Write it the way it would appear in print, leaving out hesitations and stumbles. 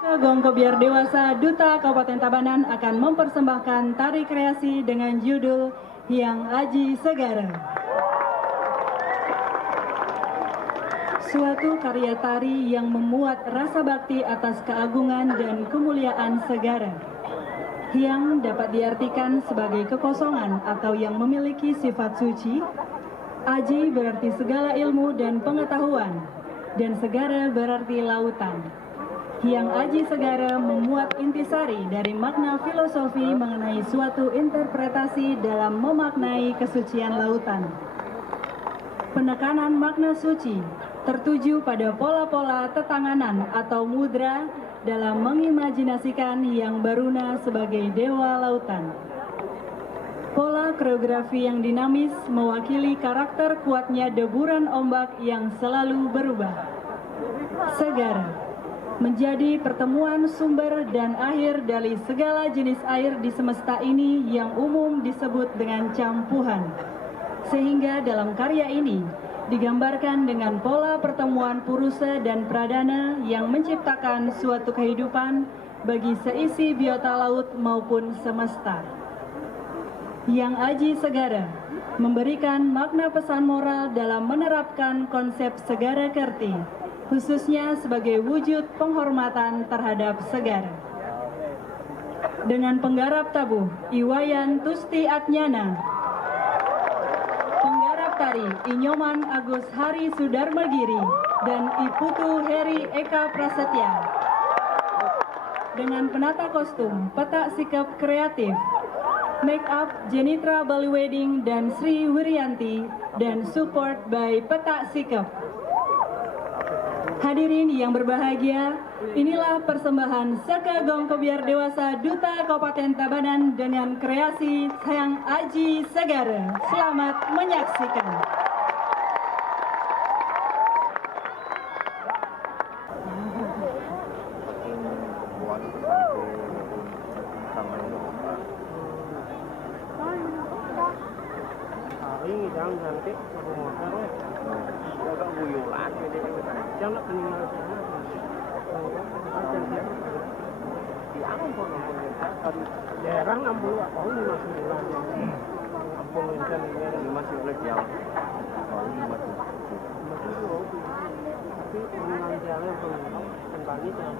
Gong Kobiar Dewasa Duta Kabupaten Tabanan akan mempersembahkan tari kreasi dengan judul Hyang Aji Segara. Suatu karya tari yang memuat rasa bakti atas keagungan dan kemuliaan segara. Hyang dapat diartikan sebagai kekosongan atau yang memiliki sifat suci. Aji berarti segala ilmu dan pengetahuan, dan segara berarti lautan. Hyang Aji Segara memuat intisari dari makna filosofi mengenai suatu interpretasi dalam memaknai kesucian lautan. Penekanan makna suci tertuju pada pola-pola tetanganan atau mudra dalam mengimajinasikan Hyang Baruna sebagai dewa lautan. Pola koreografi yang dinamis mewakili karakter kuatnya deburan ombak yang selalu berubah. Segara menjadi pertemuan sumber dan akhir dari segala jenis air di semesta ini yang umum disebut dengan campuhan. Sehingga dalam karya ini digambarkan dengan pola pertemuan Purusa dan Pradana yang menciptakan suatu kehidupan bagi seisi biota laut maupun semesta. Hyang Aji Segara memberikan makna pesan moral dalam menerapkan konsep segara kerti, khususnya sebagai wujud penghormatan terhadap segara. Dengan penggarap tabuh Iwayan Tusti Atnyana, penggarap tari Inyoman Agus Hari Sudarmagiri dan Iputu Heri Eka Prasetya. Dengan penata kostum Petak Sikap Kreatif, make up Jenitra Bali Wedding dan Sri Wirianti, dan support by Petak Sikap. Hadirin yang berbahagia, inilah persembahan Saka Gong Kobiar Dewasa Duta Kabupaten Tabanan dengan kreasi Hyang Aji Segara. Selamat menyaksikan. Daerah 60 atau 59 kampung ini masih boleh jauh tapi pengenalan jalan kembali jauh.